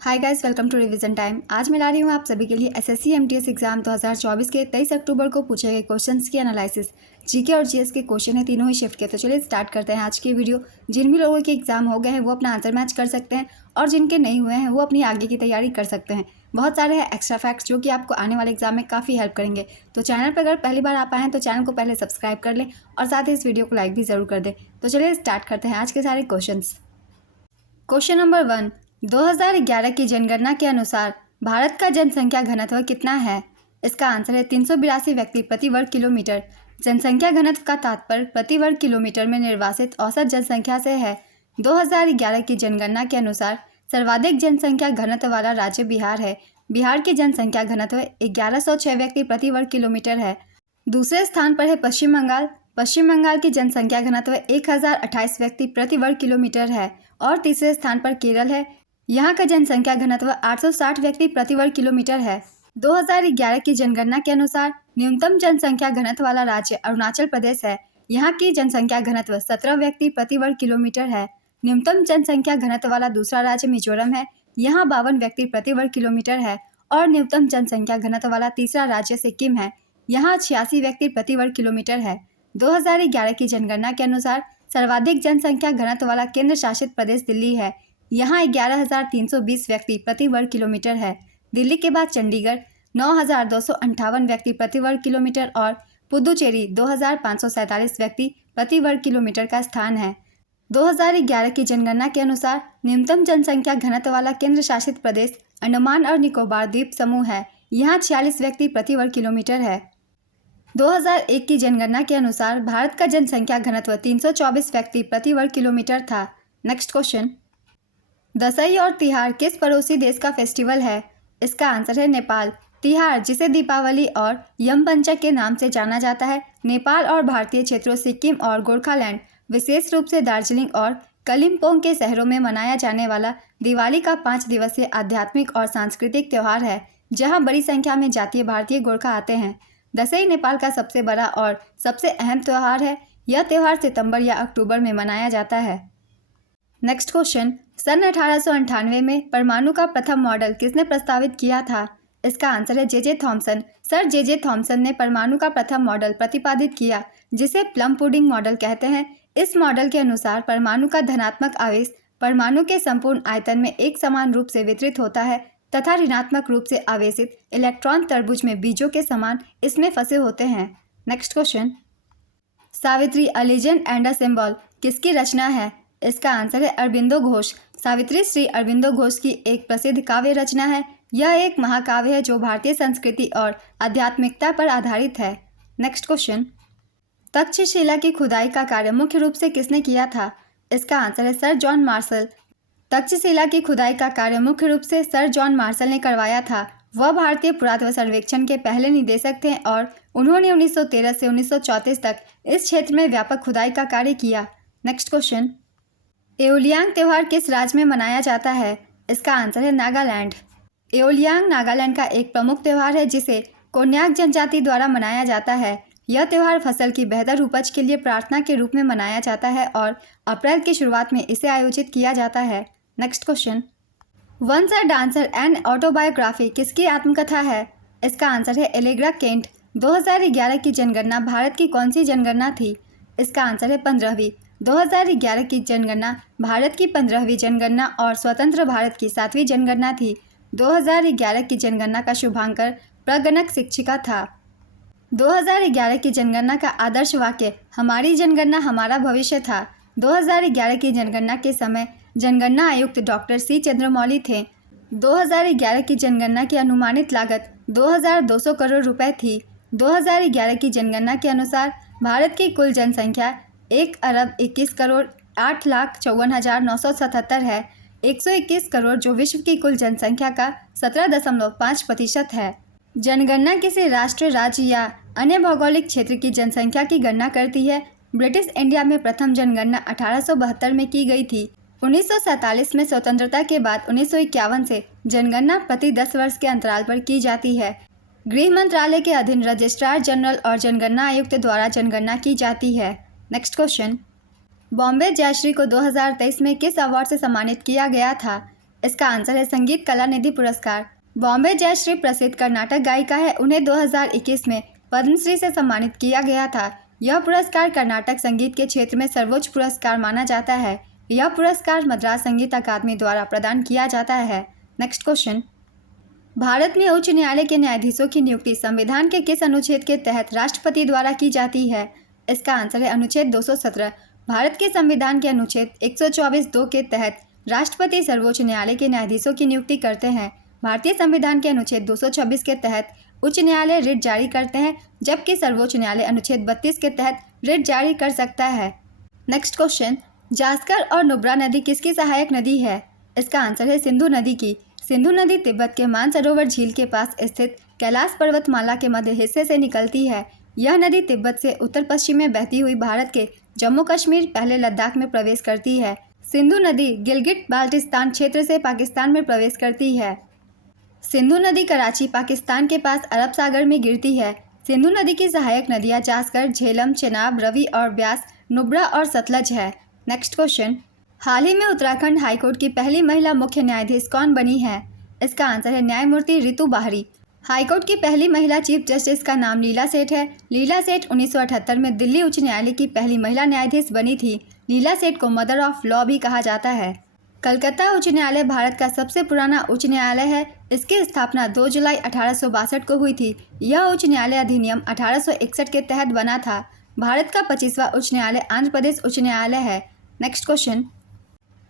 Hi guys, welcome to revision time. आज मैं ला रही हूँ आप सभी के लिए एसएससी एमटीएस एग्जाम 2024 के 23 अक्टूबर को पूछे गए क्वेश्चंस की एनालिसिस। जीके और जीएस के क्वेश्चन है, तीनों ही शिफ्ट के। तो चलिए स्टार्ट करते हैं आज की वीडियो। जिन भी लोगों के एग्जाम हो गए हैं वो अपना आंसर मैच कर सकते हैं और जिनके नहीं हुए हैं वो अपनी आगे की तैयारी कर सकते हैं। बहुत सारे हैं एक्स्ट्रा फैक्ट्स जो कि आपको आने वाले एग्जाम में काफ़ी हेल्प करेंगे। तो चैनल पर अगर पहली बार आप आए हैं तो चैनल को पहले सब्सक्राइब कर लें और साथ ही इस वीडियो को लाइक भी ज़रूर कर दें। तो चलिए स्टार्ट करते हैं आज के सारे क्वेश्चन। क्वेश्चन नंबर 1, 2011 की जनगणना के अनुसार भारत का जनसंख्या घनत्व कितना है? इसका आंसर है 382 व्यक्ति प्रति वर्ग किलोमीटर। जनसंख्या घनत्व का तात्पर्य प्रति वर्ग किलोमीटर में निर्वासित औसत जनसंख्या से है। 2011 की जनगणना के अनुसार सर्वाधिक जनसंख्या घनत्व वाला राज्य बिहार है। बिहार की जनसंख्या घनत्व 1106 व्यक्ति प्रति वर्ग किलोमीटर है। दूसरे स्थान पर है पश्चिम बंगाल। पश्चिम बंगाल की जनसंख्या घनत्व 1028 व्यक्ति प्रति वर्ग किलोमीटर है। और तीसरे स्थान पर केरल है। यहाँ का जनसंख्या घनत्व 860 व्यक्ति प्रति वर्ग किलोमीटर है। 2011 की जनगणना के अनुसार न्यूनतम जनसंख्या घनत्व वाला राज्य अरुणाचल प्रदेश है। यहाँ की जनसंख्या घनत्व 17 व्यक्ति प्रति वर्ग किलोमीटर है। न्यूनतम जनसंख्या घनत्व वाला दूसरा राज्य मिजोरम है। यहाँ 52 व्यक्ति प्रति वर्ग किलोमीटर है। और न्यूनतम जनसंख्या घनत्व वाला तीसरा राज्य सिक्किम है। यहाँ 86 व्यक्ति प्रति वर्ग किलोमीटर है। 2011 की जनगणना के अनुसार सर्वाधिक जनसंख्या घनत्व वाला केंद्र शासित प्रदेश दिल्ली है। यहाँ 11,320 व्यक्ति प्रति वर्ग किलोमीटर है। दिल्ली के बाद चंडीगढ़ 9,258 व्यक्ति प्रति वर्ग किलोमीटर और पुदुचेरी 2,547 व्यक्ति प्रति वर्ग किलोमीटर का स्थान है। 2011 की जनगणना के अनुसार न्यूनतम जनसंख्या घनत्व वाला केंद्र शासित प्रदेश अंडमान और निकोबार द्वीप समूह है। यहाँ 46 व्यक्ति प्रति वर्ग किलोमीटर है। 2001 की जनगणना के अनुसार भारत का जनसंख्या घनत्व 324 व्यक्ति प्रति वर्ग किलोमीटर था। नेक्स्ट क्वेश्चन, दशई और तिहार किस पड़ोसी देश का फेस्टिवल है? इसका आंसर है नेपाल। तिहार, जिसे दीपावली और यम पंचक के नाम से जाना जाता है, नेपाल और भारतीय क्षेत्रों सिक्किम और गोरखालैंड, विशेष रूप से दार्जिलिंग और कलिम्पोंग के शहरों में मनाया जाने वाला दिवाली का 5 दिवसीय आध्यात्मिक और सांस्कृतिक त्यौहार है, जहां बड़ी संख्या में जातीय भारतीय गोरखा आते हैं। दशई नेपाल का सबसे बड़ा और सबसे अहम त्यौहार है। यह त्यौहार सितंबर या अक्टूबर में मनाया जाता है। नेक्स्ट क्वेश्चन, सन 1898 में परमाणु का प्रथम मॉडल किसने प्रस्तावित किया था? इसका आंसर है J Thomson. Sir J Thomson ने परमाणु का प्रथम मॉडल प्रतिपादित किया, जिसे प्लम पुडिंग मॉडल कहते हैं। इस मॉडल के अनुसार परमाणु का धनात्मक आवेश परमाणु के संपूर्ण आयतन में एक समान रूप से वितरित होता है तथा ऋणात्मक रूप से आवेशित इलेक्ट्रॉन तरबूज में बीजों के समान इसमें फंसे होते हैं। Next question, Savitri a legend and a symbol किसकी रचना है? इसका आंसर है अरबिंदो घोष। सावित्री श्री अरबिंदो घोष की एक प्रसिद्ध काव्य रचना है। यह एक महाकाव्य है जो भारतीय संस्कृति और आध्यात्मिकता पर आधारित है। नेक्स्ट क्वेश्चन, तक्षशिला की खुदाई का कार्य मुख्य रूप से किसने किया था? इसका आंसर है सर जॉन मार्शल। तक्षशिला की खुदाई का कार्य मुख्य रूप से सर जॉन मार्शल ने करवाया था। वह भारतीय पुरातत्व सर्वेक्षण के पहले निदेशक थे और उन्होंने 1913 से 1934 तक इस क्षेत्र में व्यापक खुदाई का कार्य किया। नेक्स्ट क्वेश्चन, एओलियांग त्यौहार किस राज्य में मनाया जाता है? इसका आंसर है नागालैंड। एओलियांग नागालैंड का एक प्रमुख त्यौहार है जिसे कोन्याक जनजाति द्वारा मनाया जाता है। यह त्यौहार फसल की बेहतर उपज के लिए प्रार्थना के रूप में मनाया जाता है और अप्रैल की शुरुआत में इसे आयोजित किया जाता है। Next question, once a dancer and autobiography किसकी आत्मकथा है? इसका आंसर है एलेग्रा केंट। 2011 की जनगणना भारत की कौन सी जनगणना थी? इसका आंसर है 15वीं। 2011 की जनगणना भारत की 15वीं जनगणना और स्वतंत्र भारत की 7वीं जनगणना थी। 2011 की जनगणना का शुभांकर प्रगणक शिक्षिका था। 2011 की जनगणना का आदर्श वाक्य हमारी जनगणना हमारा भविष्य था। 2011 की जनगणना के समय जनगणना आयुक्त डॉक्टर सी चंद्रमौली थे। 2011 की जनगणना की अनुमानित लागत 2,200 करोड़ रुपए थी। 2011 की जनगणना के अनुसार भारत की कुल जनसंख्या 1,21,08,54,977 है। 121 करोड़ जो विश्व की कुल जनसंख्या का 17.5% है। जनगणना किसी राष्ट्र, राज्य या अन्य भौगोलिक क्षेत्र की जनसंख्या की गणना करती है। ब्रिटिश इंडिया में प्रथम जनगणना 1872 में की गई थी। 1947 में स्वतंत्रता के बाद 1951 से जनगणना प्रति 10 वर्ष के अंतराल पर की जाती है। गृह मंत्रालय के अधीन रजिस्ट्रार जनरल और जनगणना आयुक्त द्वारा जनगणना की जाती है। नेक्स्ट क्वेश्चन, बॉम्बे जयश्री को 2023 में किस अवार्ड से सम्मानित किया गया था? इसका आंसर है संगीत कला निधि पुरस्कार। बॉम्बे जयश्री प्रसिद्ध कर्नाटक गायिका है, उन्हें 2021 में पद्मश्री से सम्मानित किया गया था। यह पुरस्कार कर्नाटक संगीत के क्षेत्र में सर्वोच्च पुरस्कार माना जाता है। यह पुरस्कार मद्रास संगीत अकादमी द्वारा प्रदान किया जाता है। नेक्स्ट क्वेश्चन, भारत में उच्च न्यायालय के न्यायाधीशों की नियुक्ति संविधान के किस अनुच्छेद के तहत राष्ट्रपति द्वारा की जाती है? इसका आंसर है अनुच्छेद 217। भारत के संविधान के अनुच्छेद 124(2) के तहत राष्ट्रपति सर्वोच्च न्यायालय के न्यायाधीशों की नियुक्ति करते हैं। भारतीय संविधान के अनुच्छेद 226 के तहत उच्च न्यायालय रिट जारी करते हैं, जबकि सर्वोच्च न्यायालय अनुच्छेद 32 के तहत रिट जारी कर सकता है। नेक्स्ट क्वेश्चन, जास्कर और नुब्रा नदी किसकी सहायक नदी है? इसका आंसर है सिंधु नदी की। सिंधु नदी तिब्बत के मानसरोवर झील के पास स्थित कैलाश पर्वतमाला के मध्य हिस्से से निकलती है। यह नदी तिब्बत से उत्तर पश्चिम में बहती हुई भारत के जम्मू कश्मीर पहले लद्दाख में प्रवेश करती है। सिंधु नदी गिलगिट बाल्टिस्तान क्षेत्र से पाकिस्तान में प्रवेश करती है। सिंधु नदी कराची पाकिस्तान के पास अरब सागर में गिरती है। सिंधु नदी की सहायक नदियाँ जास्कर, झेलम, चेनाब, रवि और ब्यास, नुब्रा और सतलज है। नेक्स्ट क्वेश्चन, हाल ही में उत्तराखंड हाईकोर्ट की पहली महिला मुख्य न्यायाधीश कौन बनी है? इसका आंसर है न्यायमूर्ति रितु बाहरी। हाईकोर्ट की पहली महिला चीफ जस्टिस का नाम लीला सेठ है। लीला सेठ 1978 में दिल्ली उच्च न्यायालय की पहली महिला न्यायाधीश बनी थी। लीला सेठ को मदर ऑफ लॉ भी कहा जाता है। कलकत्ता उच्च न्यायालय भारत का सबसे पुराना उच्च न्यायालय है। इसकी स्थापना 2 जुलाई 1862 को हुई थी। यह उच्च न्यायालय अधिनियम 1861 के तहत बना था। भारत का 25वां उच्च न्यायालय आंध्र प्रदेश उच्च न्यायालय है। नेक्स्ट क्वेश्चन,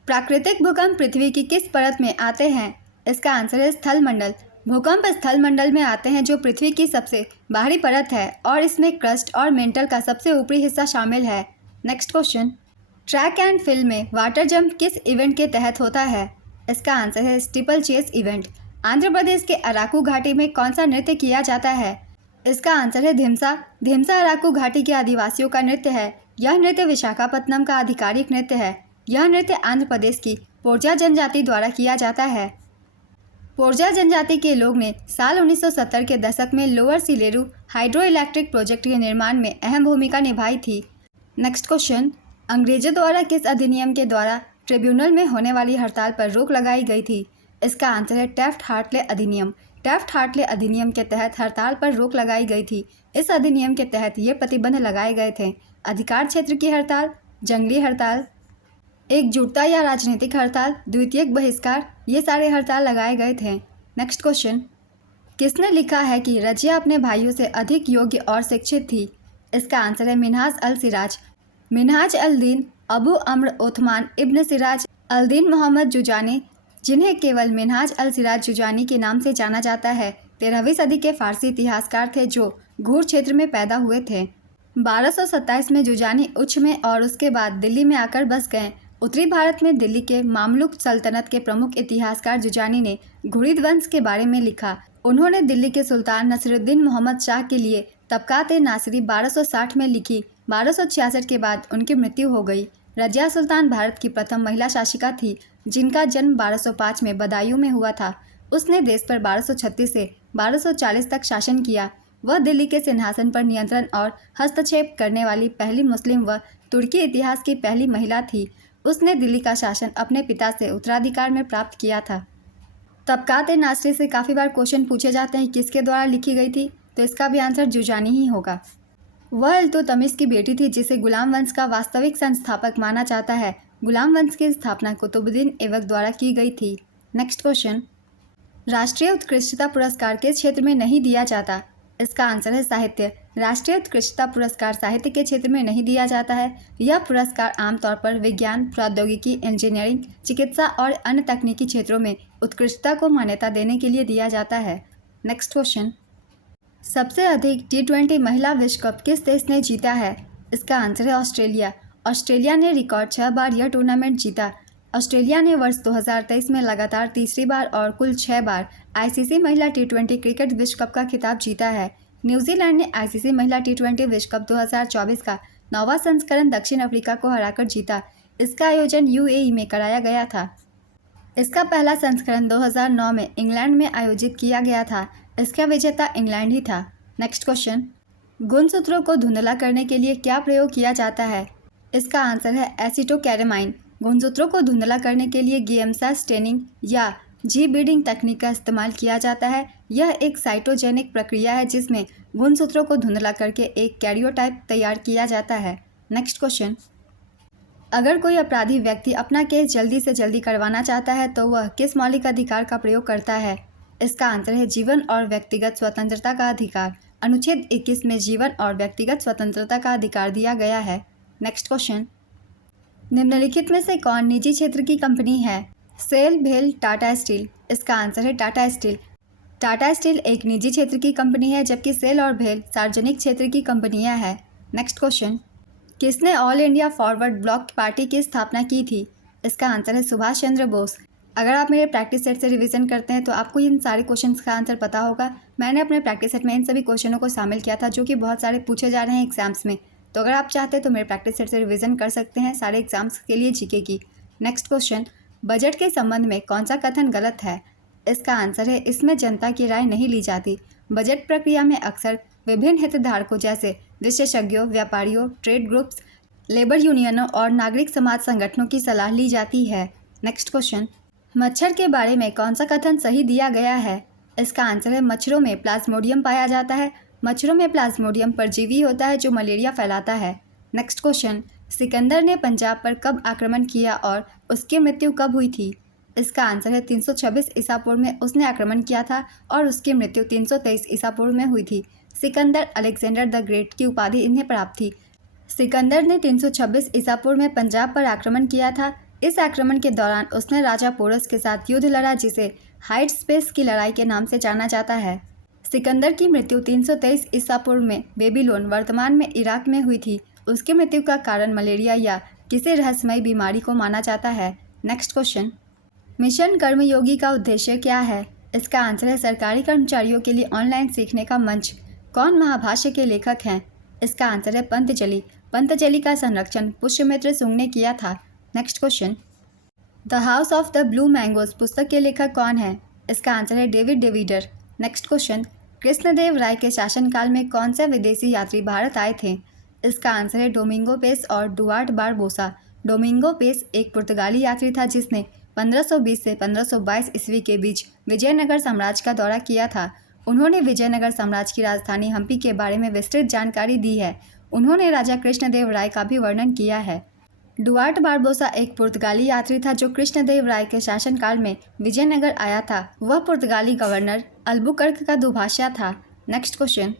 प्राकृतिक भूकंप पृथ्वी की किस परत में आते हैं? इसका आंसर है स्थल मंडल। भूकंप स्थल मंडल में आते हैं, जो पृथ्वी की सबसे बाहरी परत है और इसमें क्रस्ट और मेंटल का सबसे ऊपरी हिस्सा शामिल है। Next question, track and field में वाटर जंप किस इवेंट के तहत होता है? इसका आंसर है steeple chess event. Andhra Pradesh के अराकू घाटी में कौन सा नृत्य किया जाता है? इसका आंसर है धिमसा। धिमसा अराकू घाटी के आदिवासियों का नृत्य है। यह नृत्य विशाखापत्तनम का आधिकारिक नृत्य है। यह नृत्य आंध्र प्रदेश की पोरजा जनजाति द्वारा किया जाता है। पोरजा जनजाति के लोग ने साल 1970 के दशक में lower Sileru hydro electric project के निर्माण में अहम भूमिका निभाई थी। नेक्स्ट क्वेश्चन, अंग्रेजों द्वारा किस अधिनियम के द्वारा ट्रिब्यूनल में होने वाली हड़ताल पर रोक लगाई गई थी? इसका आंसर है टेफ्ट हार्टले अधिनियम। टेफ्ट हार्टले अधिनियम के तहत हड़ताल पर रोक लगाई गई थी। इस अधिनियम के तहत ये प्रतिबंध लगाए गए थे: अधिकार क्षेत्र की हड़ताल, जंगली हड़ताल, एकजुटता या राजनीतिक हड़ताल, द्वितीयक बहिष्कार, ये सारे हड़ताल लगाए गए थे। नेक्स्ट क्वेश्चन, किसने लिखा है कि रजिया अपने भाइयों से अधिक योग्य और शिक्षित थी? इसका आंसर है मिन्हाज अल सिराज। मिन्हाज अल दीन अबू अम्र ओथमान इब्न सिराज अल दीन मोहम्मद जुजानी, जिन्हें केवल मिन्हाज अल सिराज जुजानी के नाम से जाना जाता है, 13वीं सदी के फारसी इतिहासकार थे जो घूर क्षेत्र में पैदा हुए थे। 1227 में जुजानी उच्च में और उसके बाद दिल्ली में आकर बस गए। उत्तरी भारत में दिल्ली के मामलुक सल्तनत के प्रमुख इतिहासकार जुजानी ने घुरिद वंश के बारे में लिखा। उन्होंने दिल्ली के सुल्तान नसीरुद्दीन मोहम्मद शाह के लिए तबकात-ए-नासिरी 1260 में लिखी। 1266 के बाद उनकी मृत्यु हो गई। रजिया सुल्तान भारत की प्रथम महिला शासिका थी, जिनका जन्म 1205 में बदायूं में हुआ था। उसने देश पर 1236 से 1240 तक शासन किया। वह दिल्ली के सिंहासन पर नियंत्रण और हस्तक्षेप करने वाली पहली मुस्लिम व तुर्की इतिहास की पहली महिला थी। उसने दिल्ली का शासन अपने पिता से उत्तराधिकार में प्राप्त किया था। तबकात-ए-नासिरी से काफ़ी बार क्वेश्चन पूछे जाते हैं किसके द्वारा लिखी गई थी, तो इसका भी आंसर जुजानी ही होगा। वह इल्तुतमिश की बेटी थी, जिसे गुलाम वंश का वास्तविक संस्थापक माना जाता है। गुलाम वंश की स्थापना कुतुबुद्दीन ऐबक द्वारा की गई थी। नेक्स्ट क्वेश्चन, राष्ट्रीय उत्कृष्टता पुरस्कार किस क्षेत्र में नहीं दिया जाता? इसका आंसर है साहित्य। राष्ट्रीय उत्कृष्टता पुरस्कार साहित्य के क्षेत्र में नहीं दिया जाता है। यह पुरस्कार आमतौर पर विज्ञान, प्रौद्योगिकी, इंजीनियरिंग, चिकित्सा और अन्य तकनीकी क्षेत्रों में उत्कृष्टता को मान्यता देने के लिए दिया जाता है। नेक्स्ट क्वेश्चन, सबसे अधिक T20 महिला विश्व कप किस देश ने जीता है? इसका आंसर है ऑस्ट्रेलिया। ऑस्ट्रेलिया ने रिकॉर्ड 6 बार यह टूर्नामेंट जीता। ऑस्ट्रेलिया ने वर्ष 2023 में लगातार तीसरी बार और कुल 6 बार ICC महिला T20 क्रिकेट विश्व कप का खिताब जीता है। न्यूजीलैंड ने ICC महिला T20 विश्व कप 2024 का 9वां संस्करण दक्षिण अफ्रीका को हराकर जीता। इसका आयोजन UAE में कराया गया था। इसका पहला संस्करण 2009 में इंग्लैंड में आयोजित किया गया था। इसका विजेता इंग्लैंड ही था। नेक्स्ट क्वेश्चन, गुणसूत्रों को धुंधला करने के लिए क्या प्रयोग किया जाता है? इसका आंसर है एसिटोकैरेमाइन। गुणसूत्रों को धुंधला करने के लिए गियमसा स्टेनिंग या जी बीडिंग तकनीक का इस्तेमाल किया जाता है। यह एक साइटोजेनिक प्रक्रिया है जिसमें गुणसूत्रों को धुंधला करके एक कैरियोटाइप तैयार किया जाता है। नेक्स्ट क्वेश्चन, अगर कोई अपराधी व्यक्ति अपना केस जल्दी से जल्दी करवाना चाहता है तो वह किस मौलिक अधिकार का प्रयोग करता है? इसका आंसर है जीवन और व्यक्तिगत स्वतंत्रता का अधिकार। अनुच्छेद 21 में जीवन और व्यक्तिगत स्वतंत्रता का अधिकार दिया गया है। नेक्स्ट क्वेश्चन, निम्नलिखित में से कौन निजी क्षेत्र की कंपनी है? सेल, भेल, टाटा स्टील। इसका आंसर है टाटा स्टील। टाटा स्टील एक निजी क्षेत्र की कंपनी है जबकि सेल और भेल सार्वजनिक क्षेत्र की कंपनियां हैं। नेक्स्ट क्वेश्चन, किसने all India forward block party की स्थापना की थी? इसका आंसर है सुभाष चंद्र बोस। अगर आप मेरे प्रैक्टिस सेट से रिवीजन करते हैं तो आपको इन सारे क्वेश्चंस का आंसर पता होगा। मैंने अपने प्रैक्टिस सेट में इन सभी क्वेश्चनों को शामिल किया था जो कि बहुत सारे पूछे जा रहे हैं एग्जाम्स में। तो अगर आप चाहते हैं तो मेरे प्रैक्टिस सेट से रिवीजन कर सकते हैं सारे एग्जाम्स के लिए जीके की। नेक्स्ट क्वेश्चन, बजट के संबंध में कौन सा कथन गलत है? इसका आंसर है इसमें जनता की राय नहीं ली जाती। बजट प्रक्रिया में अक्सर विभिन्न हितधारकों जैसे विशेषज्ञों, व्यापारियों, ट्रेड ग्रुप्स, लेबर यूनियनों और नागरिक समाज संगठनों की सलाह ली जाती है। नेक्स्ट क्वेश्चन, मच्छर के बारे में कौन सा कथन सही दिया गया है? इसका आंसर है मच्छरों में प्लाज्मोडियम पाया जाता है। मच्छरों में प्लाज्मोडियम परजीवी होता है जो मलेरिया फैलाता है। नेक्स्ट क्वेश्चन, सिकंदर ने पंजाब पर कब आक्रमण किया और उसकी मृत्यु कब हुई थी? इसका आंसर है 326 ईसा पूर्व में उसने आक्रमण किया था और उसकी मृत्यु 323 ईसा पूर्व में हुई थी। सिकंदर अलेक्जेंडर द ग्रेट की उपाधि इन्हें प्राप्त थी। सिकंदर ने 326 ईसा पूर्व में पंजाब पर आक्रमण किया था। इस आक्रमण के दौरान उसने राजा पोरस के साथ युद्ध लड़ा जिसे हाइट्सपेस की लड़ाई के नाम से जाना जाता है। सिकंदर की मृत्यु 323 ईसा पूर्व में बेबीलोन वर्तमान में इराक में हुई थी। उसकी मृत्यु का कारण मलेरिया या किसी रहस्यमयी बीमारी को माना जाता है। नेक्स्ट क्वेश्चन, मिशन कर्मयोगी का उद्देश्य क्या है? इसका आंसर है सरकारी कर्मचारियों के लिए ऑनलाइन सीखने का मंच। कौन महाभाष्य के लेखक हैं? इसका आंसर है पंतजलि। पंतजलि का संरक्षण पुष्यमित्र सुंग ने किया था। Next question, the house of the blue mangoes पुस्तक के लेखक कौन है? इसका आंसर है डेविड डेविडर। नेक्स्ट क्वेश्चन, कृष्णदेव राय के शासनकाल में कौन से विदेशी यात्री भारत आए थे? इसका आंसर है डोमिंगो पेस और डुआर्ट बारबोसा। डोमिंगो पेस एक पुर्तगाली यात्री था जिसने 1520 से 1522 ईस्वी के बीच विजयनगर साम्राज्य का दौरा किया था। उन्होंने विजयनगर साम्राज्य की राजधानी हम्पी के बारे में विस्तृत जानकारी दी है। उन्होंने राजा कृष्णदेव राय का भी वर्णन किया है। डुआर्ट बारबोसा एक पुर्तगाली यात्री था जो कृष्णदेव राय के शासनकाल में विजयनगर आया था। वह पुर्तगाली गवर्नर अल्बुकर्क का दुभाषा था। नेक्स्ट क्वेश्चन,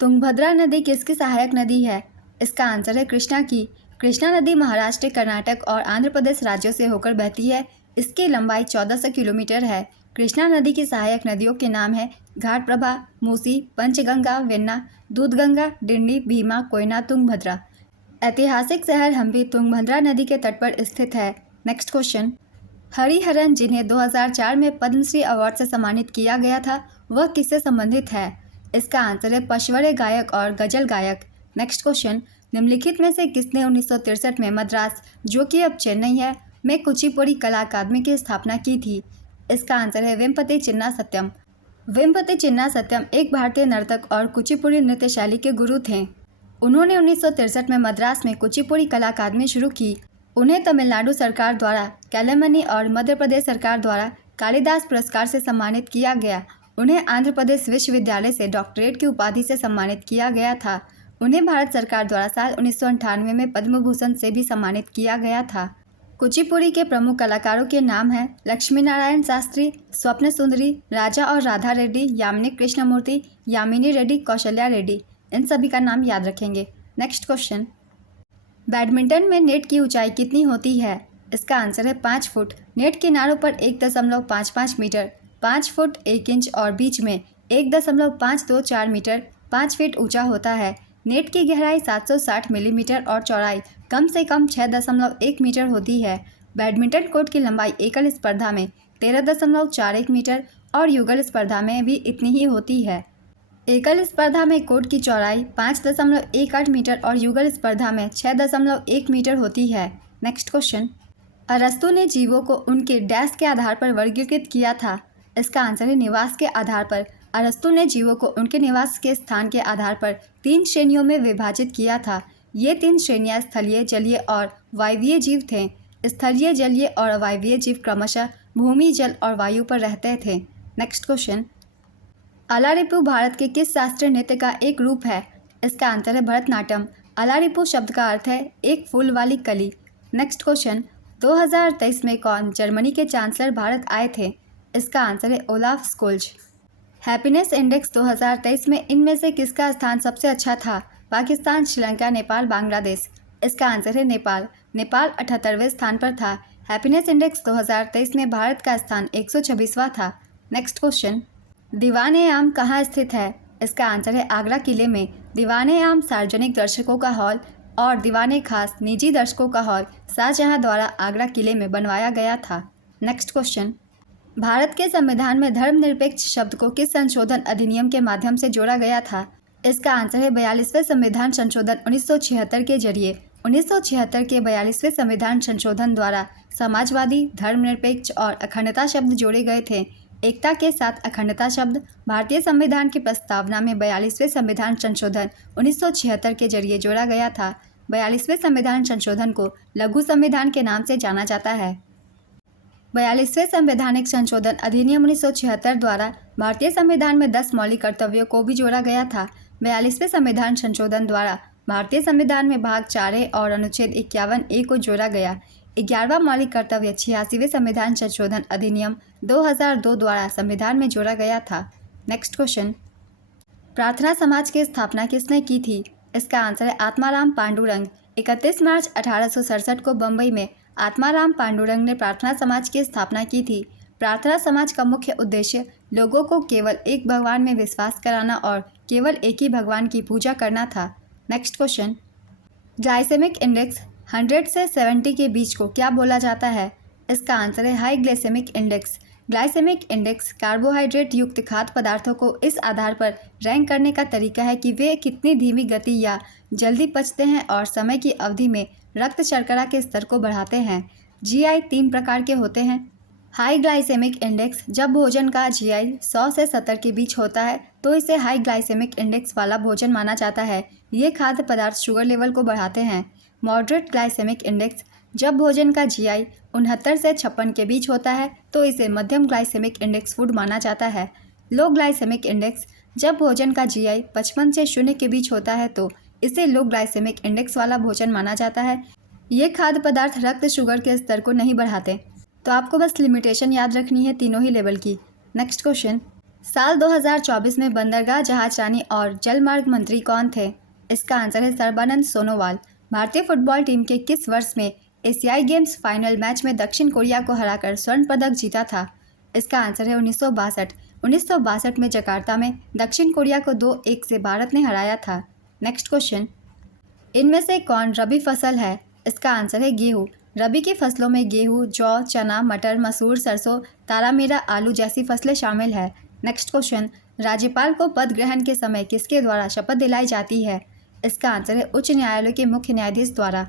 तुंगभद्रा नदी किसकी सहायक नदी है? इसका आंसर है कृष्णा की। कृष्णा नदी महाराष्ट्र, कर्नाटक और आंध्र प्रदेश राज्यों से होकर बहती है। इसकी लंबाई 1400 किलोमीटर है। कृष्णा नदी की सहायक नदियों के नाम है घाटप्रभा, मूसी, पंचगंगा, वेन्ना, दूधगंगा, डिंडी, भीमा, कोयना, तुंगभद्रा। ऐतिहासिक शहर हम्पी तुंगभद्रा नदी के तट पर स्थित है। नेक्स्ट क्वेश्चन, हरिहरन जिन्हें 2004 में पद्मश्री अवार्ड से सम्मानित किया गया था वह किससे संबंधित है? इसका आंसर है पशवरे गायक और गजल गायक। नेक्स्ट क्वेश्चन, निम्नलिखित में से किसने 1963 में मद्रास, जो कि अब चेन्नई है, में कुचिपुड़ी कला अकादमी की स्थापना की थी? इसका आंसर है वेम्पति चिन्ना सत्यम। वेम्पति चिन्ना सत्यम एक भारतीय नर्तक और कुचिपुड़ी नृत्य शैली के गुरु थे। उन्होंने 1963 में मद्रास में कुचिपुड़ी कला अकादमी शुरू की। उन्हें तमिलनाडु सरकार द्वारा कैलेमनी और मध्य प्रदेश सरकार द्वारा कालिदास पुरस्कार से सम्मानित किया गया। उन्हें आंध्र प्रदेश विश्वविद्यालय से डॉक्टरेट की उपाधि से सम्मानित किया गया था। उन्हें भारत सरकार द्वारा साल 1998 में पद्म भूषण से भी सम्मानित किया गया था। कुचिपुड़ी के प्रमुख कलाकारों के नाम हैं लक्ष्मी नारायण शास्त्री, स्वप्न सुंदरी, राजा और राधा रेड्डी, यामिनी कृष्णमूर्ति, यामिनी रेड्डी, कौशल्या रेड्डी। इन सभी का नाम याद रखेंगे। नेक्स्ट क्वेश्चन, बैडमिंटन में नेट की ऊंचाई कितनी होती है? इसका आंसर है 5 फुट। नेट किनारों पर 1.55 मीटर, 5 फुट 1 इंच और बीच में 1.524 मीटर, 5 फीट ऊंचा होता है। नेट की गहराई 760 मिलीमीटर और चौड़ाई कम से कम 6.1 मीटर होती है। बैडमिंटन कोर्ट की लंबाई एकल स्पर्धा में 13.41 मीटर और युगल स्पर्धा में भी इतनी ही होती है। एकल स्पर्धा में कोर्ट की चौड़ाई 5.18 मीटर और युगल स्पर्धा में 6.1 मीटर होती है। नेक्स्ट क्वेश्चन, अरस्तु ने जीवों को उनके डैश के आधार पर वर्गीकृत किया था? इसका आंसर है निवास के आधार पर। अरस्तु ने जीवों को उनके निवास के स्थान के आधार पर 3 श्रेणियों में विभाजित किया था। ये 3 श्रेणियां स्थलीय, जलीय और वायवीय जीव थे। स्थलीय, जलीय और अवायवीय जीव क्रमशः भूमि, जल और वायु पर रहते थे। नेक्स्ट क्वेश्चन, अलारिपू भारत के किस शास्त्रीय नृत्य का एक रूप है? इसका आंसर है भरतनाट्यम। अलारिपू शब्द का अर्थ है एक फूल वाली कली। नेक्स्ट क्वेश्चन, 2023 में कौन जर्मनी के चांसलर भारत आए थे? इसका आंसर है ओलाफ स्कोल्ज। हैप्पीनेस इंडेक्स 2023 में इनमें से किसका स्थान सबसे अच्छा था? पाकिस्तान, श्रीलंका, नेपाल, बांग्लादेश। इसका आंसर है नेपाल। नेपाल 78वें स्थान पर था। हैप्पीनेस इंडेक्स 2023 में भारत का स्थान 126वां था। नेक्स्ट क्वेश्चन, दीवान-ए-आम कहाँ स्थित है? इसका आंसर है आगरा किले में। दीवान-ए-आम सार्वजनिक दर्शकों का हॉल और दीवान-ए-खास निजी दर्शकों का हॉल शाहजहां द्वारा आगरा किले में बनवाया गया था। नेक्स्ट क्वेश्चन, भारत के संविधान में धर्मनिरपेक्ष शब्द को किस संशोधन अधिनियम के माध्यम से जोड़ा गया था? इसका आंसर है 42वें संविधान संशोधन 1976 के जरिए। 1976 के 42वें संविधान संशोधन द्वारा समाजवादी, धर्मनिरपेक्ष और अखंडता शब्द जोड़े गए थे। एकता के साथ अखंडता शब्द भारतीय संविधान की प्रस्तावना में 42वें संविधान संशोधन 1976 के जरिए जोड़ा गया था। 42वें संविधान संशोधन को लघु संविधान के नाम से जाना जाता है। 42वें संवैधानिक संशोधन अधिनियम 1976 द्वारा भारतीय संविधान में 10 मौलिक कर्तव्यों को भी जोड़ा गया था। 42वें संविधान संशोधन द्वारा भारतीय संविधान में भाग 4 और अनुच्छेद 51A को जोड़ा गया। 11वां मौलिक कर्तव्य 86वें संविधान संशोधन अधिनियम 2002 द्वारा संविधान में जोड़ा गया था। नेक्स्ट क्वेश्चन, प्रार्थना समाज की स्थापना किसने की थी? इसका आंसर है आत्माराम पांडुरंग। 31 मार्च 1867 को बम्बई में आत्माराम पांडुरंग ने प्रार्थना समाज की स्थापना की थी। प्रार्थना समाज का मुख्य उद्देश्य लोगों को केवल एक भगवान में विश्वास कराना और केवल एक ही भगवान की पूजा करना था। नेक्स्ट क्वेश्चन, ग्लाइसेमिक इंडेक्स 100 से 70 के बीच को क्या बोला जाता है? इसका आंसर है high glycemic index. Glycemic index carbohydrate युक्त खाद्य पदार्थों को इस आधार पर रैंक करने का तरीका है कि वे कितनी धीमी गति या जल्दी पचते हैं और समय की अवधि में रक्त शर्करा के स्तर को बढ़ाते हैं। जीआई 3 प्रकार के होते हैं। हाई ग्लाइसेमिक इंडेक्स, जब भोजन का जीआई 100 से 70 के बीच होता है तो इसे हाई ग्लाइसेमिक इंडेक्स वाला भोजन माना जाता है। ये खाद्य पदार्थ शुगर लेवल को बढ़ाते हैं। मॉडरेट ग्लाइसेमिक इंडेक्स, जब भोजन का जीआई 69 से 56 के बीच होता है तो इसे मध्यम ग्लाइसेमिक इंडेक्स फूड माना जाता है। लो ग्लाइसेमिक इंडेक्स, जब भोजन का जीआई 55 से 0 के बीच होता है तो इसे लो ग्लाइसेमिक इंडेक्स वाला भोजन माना जाता है। ये खाद्य पदार्थ रक्त शुगर के स्तर को नहीं बढ़ाते। तो आपको बस लिमिटेशन याद रखनी है तीनों ही लेवल की। नेक्स्ट क्वेश्चन, साल 2024 में बंदरगाह, जहाजरानी और जलमार्ग मंत्री कौन थे? इसका आंसर है सर्बानंद सोनोवाल। भारतीय फुटबॉल टीम के किस वर्ष में एशियाई गेम्स फाइनल मैच में दक्षिण कोरिया को हराकर स्वर्ण पदक जीता था? इसका आंसर है 1962। 1962 में जकार्ता में दक्षिण कोरिया को 2-1 से भारत ने हराया था। नेक्स्ट क्वेश्चन, इनमें से कौन रबी फसल है? इसका आंसर है गेहूँ। रबी की फसलों में गेहूँ, जौ, चना, मटर, मसूर, सरसों, तारामीरा, आलू जैसी फसलें शामिल है। नेक्स्ट क्वेश्चन, राज्यपाल को पद ग्रहण के समय किसके द्वारा शपथ दिलाई जाती है? इसका आंसर है उच्च न्यायालय के मुख्य न्यायाधीश द्वारा।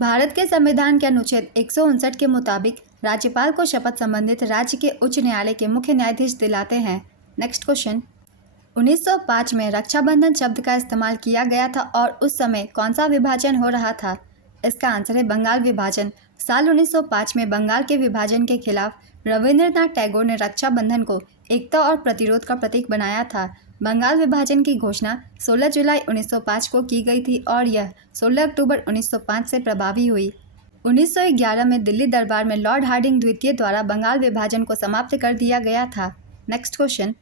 भारत के संविधान के अनुच्छेद 159 के मुताबिक राज्यपाल को शपथ संबंधित राज्य के उच्च न्यायालय के मुख्य न्यायाधीश दिलाते हैं। नेक्स्ट क्वेश्चन, 1905 में रक्षाबंधन शब्द का इस्तेमाल किया गया था और उस समय कौन सा विभाजन हो रहा था? इसका आंसर है बंगाल विभाजन। साल 1905 में बंगाल के विभाजन के खिलाफ रविंद्रनाथ टैगोर ने रक्षाबंधन को एकता और प्रतिरोध का प्रतीक बनाया था। बंगाल विभाजन की घोषणा 16 जुलाई 1905 को की गई थी और यह 16 अक्टूबर 1905 से प्रभावी हुई। 1911 में दिल्ली दरबार में लॉर्ड हार्डिंग द्वितीय द्वारा बंगाल विभाजन को समाप्त कर दिया गया था। नेक्स्ट क्वेश्चन,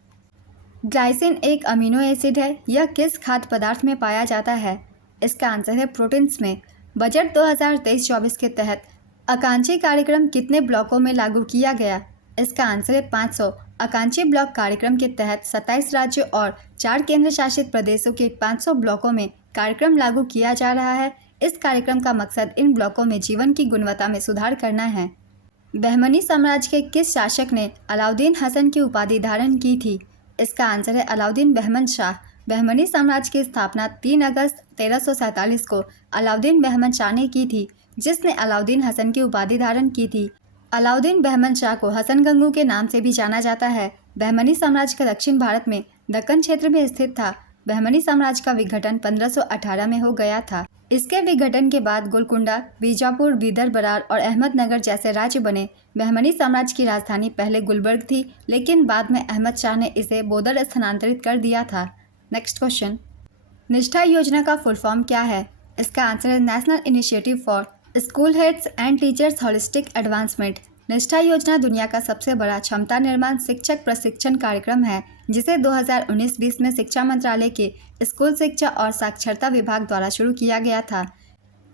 ग्लाइसिन एक अमीनो एसिड है। यह किस खाद्य पदार्थ में पाया जाता है? इसका आंसर है प्रोटीन्स में। बजट 2023-24 के तहत आकांक्षी कार्यक्रम कितने ब्लॉकों में लागू किया गया? इसका आंसर है 500। आकांक्षी ब्लॉक कार्यक्रम के तहत 27 राज्यों और 4 केंद्र शासित प्रदेशों के 500 ब्लॉकों में कार्यक्रम लागू किया जा रहा है। इस कार्यक्रम का मकसद इन ब्लॉकों में जीवन की गुणवत्ता में सुधार करना है। बहमनी साम्राज्य के किस शासक ने अलाउद्दीन हसन की उपाधि धारण की थी? इसका आंसर है अलाउद्दीन बहमन शाह। बहमनी साम्राज्य की स्थापना 3 अगस्त 1347 को अलाउद्दीन बहमन शाह ने की थी, जिसने अलाउद्दीन हसन की उपाधि धारण की थी। अलाउद्दीन बहमन शाह को हसन गंगू के नाम से भी जाना जाता है। बहमनी साम्राज्य का दक्षिण भारत में दक्कन क्षेत्र में स्थित था। बहमनी साम्राज्य का विघटन 1518 में हो गया था। इसके विघटन के बाद गोलकुंडा, बीजापुर, बीदर, बरार और अहमदनगर जैसे राज्य बने। बहमनी साम्राज्य की राजधानी पहले गुलबर्ग थी, लेकिन बाद में अहमद शाह ने इसे बोदर स्थानांतरित कर दिया था। नेक्स्ट क्वेश्चन, निष्ठा योजना का फुल फॉर्म क्या है? इसका आंसर है national initiative for school heads and teachers holistic advancement. निष्ठा योजना दुनिया का सबसे बड़ा क्षमता निर्माण शिक्षक प्रशिक्षण कार्यक्रम है, जिसे 2019-20 में शिक्षा मंत्रालय के स्कूल शिक्षा और साक्षरता विभाग द्वारा शुरू किया गया था।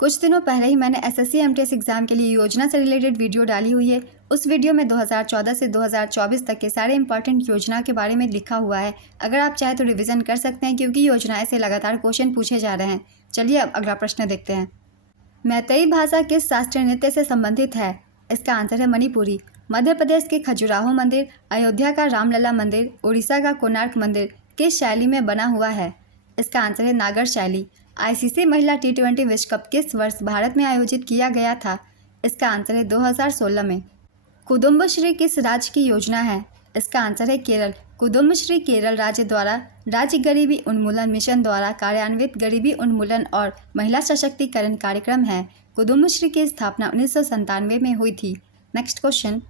कुछ दिनों पहले ही मैंने एसएससी एमटीएस एग्जाम के लिए योजना से रिलेटेड वीडियो डाली हुई है। उस वीडियो में 2014 से 2024 तक के सारे इंपॉर्टेंट योजना के बारे में लिखा हुआ है। अगर आप चाहें तो रिवीजन कर सकते हैं, क्योंकि योजनाएं से लगातार क्वेश्चन पूछे जा रहे हैं। चलिए अब अगला प्रश्न देखते हैं। मैतेई भाषा किस शास्त्रीय नृत्य से संबंधित है? इसका आंसर है मणिपुरी। मध्य प्रदेश के खजुराहो मंदिर, अयोध्या का रामलला मंदिर, उड़ीसा का कोणार्क मंदिर किस शैली में बना हुआ है? इसका आंसर है नागर शैली। आईसीसी महिला T20 विश्व कप किस वर्ष भारत में आयोजित किया गया था? इसका आंसर है 2016 में। कुदुम्बश्री किस राज्य की योजना है? इसका आंसर है केरल। कुदुम्बश्री केरल राज्य द्वारा राज्य गरीबी उन्मूलन मिशन द्वारा कार्यान्वित गरीबी उन्मूलन और महिला सशक्तिकरण कार्यक्रम है। कुदुम्बश्री की स्थापना 1997 में हुई थी। नेक्स्ट क्वेश्चन,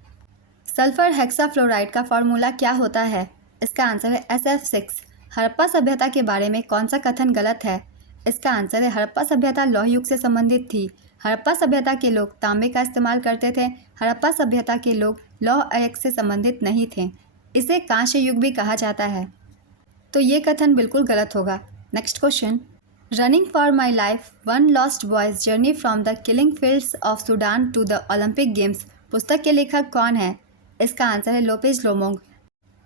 सल्फर हेक्साफ्लोराइड का फॉर्मूला क्या होता है? इसका आंसर है SF6। हड़प्पा सभ्यता के बारे में कौन सा कथन गलत है? इसका आंसर है हड़प्पा सभ्यता लौह युग से संबंधित थी। हड़प्पा सभ्यता के लोग तांबे का इस्तेमाल करते थे। हड़प्पा सभ्यता के लोग लौह अयस्क से संबंधित नहीं थे। इसे कांस्य युग भी कहा जाता है, तो ये कथन बिल्कुल गलत होगा। Next question, running for my life one lost boy's journey from the killing fields of Sudan to the Olympic games पुस्तक के लेखक कौन है? इसका आंसर है लोपेज लोमोंग।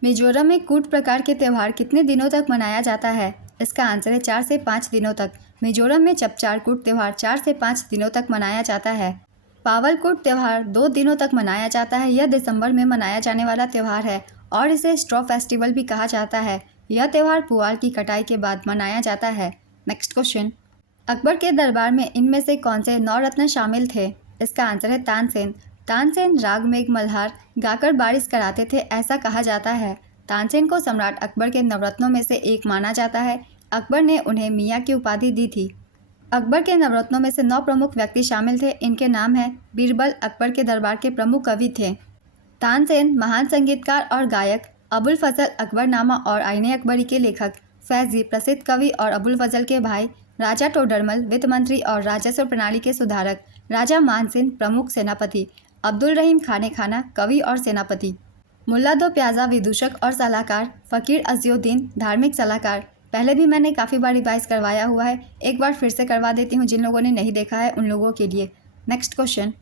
मिजोरम में कूट प्रकार के त्यौहार कितने दिनों तक मनाया जाता है? इसका आंसर है 4 से 5 दिनों तक। मिजोरम में चपचार कूट त्यौहार 4 से 5 दिनों तक मनाया जाता है। पावल कूट त्यौहार 2 दिनों तक मनाया जाता है। यह दिसंबर में मनाया जाने वाला त्यौहार है और इसे स्ट्रॉ फेस्टिवल भी कहा जाता है। यह त्यौहार पुआल की कटाई के बाद मनाया जाता है। नेक्स्ट क्वेश्चन, अकबर के दरबार में इनमें से कौन से 9 रत्न शामिल थे? इसका आंसर है तानसेन। तानसेन राग मेघ मल्हार गाकर बारिश कराते थे, ऐसा कहा जाता है। तानसेन को सम्राट अकबर के नवरत्नों में से एक माना जाता है। अकबर ने उन्हें मियाँ की उपाधि दी थी। अकबर के नवरत्नों में से 9 प्रमुख व्यक्ति शामिल थे। इनके नाम हैं बीरबल, अकबर के दरबार के प्रमुख कवि थे। तानसेन महान संगीतकार और गायक, अबुल फजल अकबरनामा और आईने अकबरी के लेखक, फैजी प्रसिद्ध कवि और अबुल फजल के भाई, राजा टोडरमल वित्त मंत्री और राजस्व प्रणाली के सुधारक, राजा मानसिंह प्रमुख सेनापति, अब्दुल रहीम खाने खाना कवि और सेनापति, मुल्ला दो प्याजा विदूषक और सलाहकार, फ़कीर अज़ियुद्दीन धार्मिक सलाहकार। पहले भी मैंने काफ़ी बार रिवाइज करवाया हुआ है, एक बार फिर से करवा देती हूँ जिन लोगों ने नहीं देखा है उन लोगों के लिए। नेक्स्ट क्वेश्चन,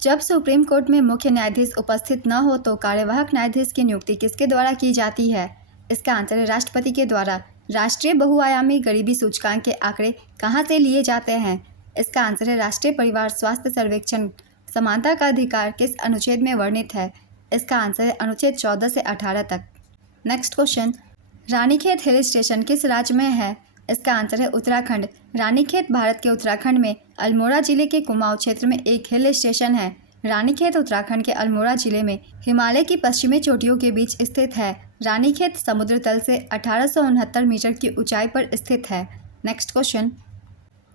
जब सुप्रीम कोर्ट में मुख्य न्यायाधीश उपस्थित न हो तो कार्यवाहक न्यायाधीश की नियुक्ति किसके द्वारा की जाती है? इसका आंसर है राष्ट्रपति के द्वारा। राष्ट्रीय बहुआयामी गरीबी सूचकांक के आंकड़े कहाँ से लिए जाते हैं? इसका आंसर है राष्ट्रीय परिवार स्वास्थ्य सर्वेक्षण। समानता का अधिकार किस अनुच्छेद में वर्णित है? इसका आंसर है अनुच्छेद 14 से 18 तक। Next question, Ranikhet hill station किस राज्य में है? इसका आंसर है उत्तराखंड। रानीखेत भारत के उत्तराखंड में अल्मोड़ा जिले के कुमाऊं क्षेत्र में एक हिल स्टेशन है। रानीखेत उत्तराखंड के अल्मोड़ा जिले में हिमालय की पश्चिमी चोटियों के बीच स्थित है। रानीखेत समुद्र तल से 1869 मीटर की ऊंचाई पर स्थित है। नेक्स्ट क्वेश्चन,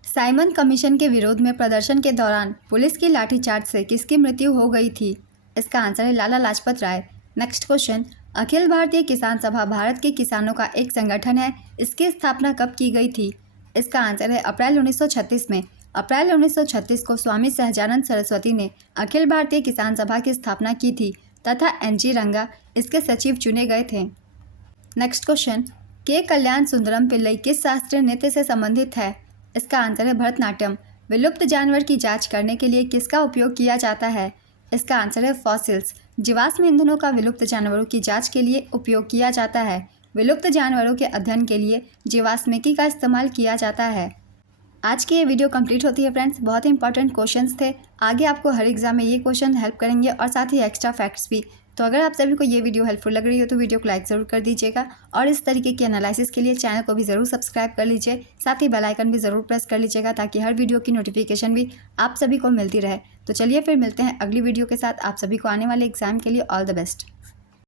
साइमन कमीशन के विरोध में प्रदर्शन के दौरान पुलिस की लाठीचार्ज से किसकी मृत्यु हो गई थी? इसका आंसर है लाला लाजपत राय। नेक्स्ट क्वेश्चन, अखिल भारतीय किसान सभा भारत के किसानों का एक संगठन है। इसकी स्थापना कब की गई थी? इसका आंसर है अप्रैल 1936 में। अप्रैल 1936 को स्वामी सहजानंद सरस्वती ने अखिल भारतीय किसान सभा की स्थापना की थी तथा NG रंगा इसके सचिव चुने गए थे। नेक्स्ट क्वेश्चन, के कल्याण सुंदरम पिल्लई किस शास्त्रीय नृत्य से संबंधित है? इसका आंसर है भरतनाट्यम। विलुप्त जानवर की जांच करने के लिए किसका उपयोग किया जाता है? इसका आंसर है फॉसिल्स। जीवाश्म ईंधनों का विलुप्त जानवरों की जांच के लिए उपयोग किया जाता है। विलुप्त जानवरों के अध्ययन के लिए जीवाश्मिकी का इस्तेमाल किया जाता है। आज की ये वीडियो कंप्लीट होती है फ्रेंड्स। बहुत ही इंपॉर्टेंट क्वेश्चंस थे, आगे आपको हर एग्जाम में ये क्वेश्चन हेल्प करेंगे और साथ ही एक्स्ट्रा फैक्ट्स भी। तो अगर आप सभी को ये वीडियो हेल्पफुल लग रही हो तो वीडियो को लाइक ज़रूर कर दीजिएगा और इस तरीके की एनालिसिस के लिए चैनल को भी ज़रूर सब्सक्राइब कर लीजिए। साथ ही बेल आइकन भी ज़रूर प्रेस कर लीजिएगा ताकि हर वीडियो की नोटिफिकेशन भी आप सभी को मिलती रहे। तो चलिए फिर मिलते हैं अगली वीडियो के साथ। आप सभी को आने वाले एग्जाम के लिए ऑल द बेस्ट।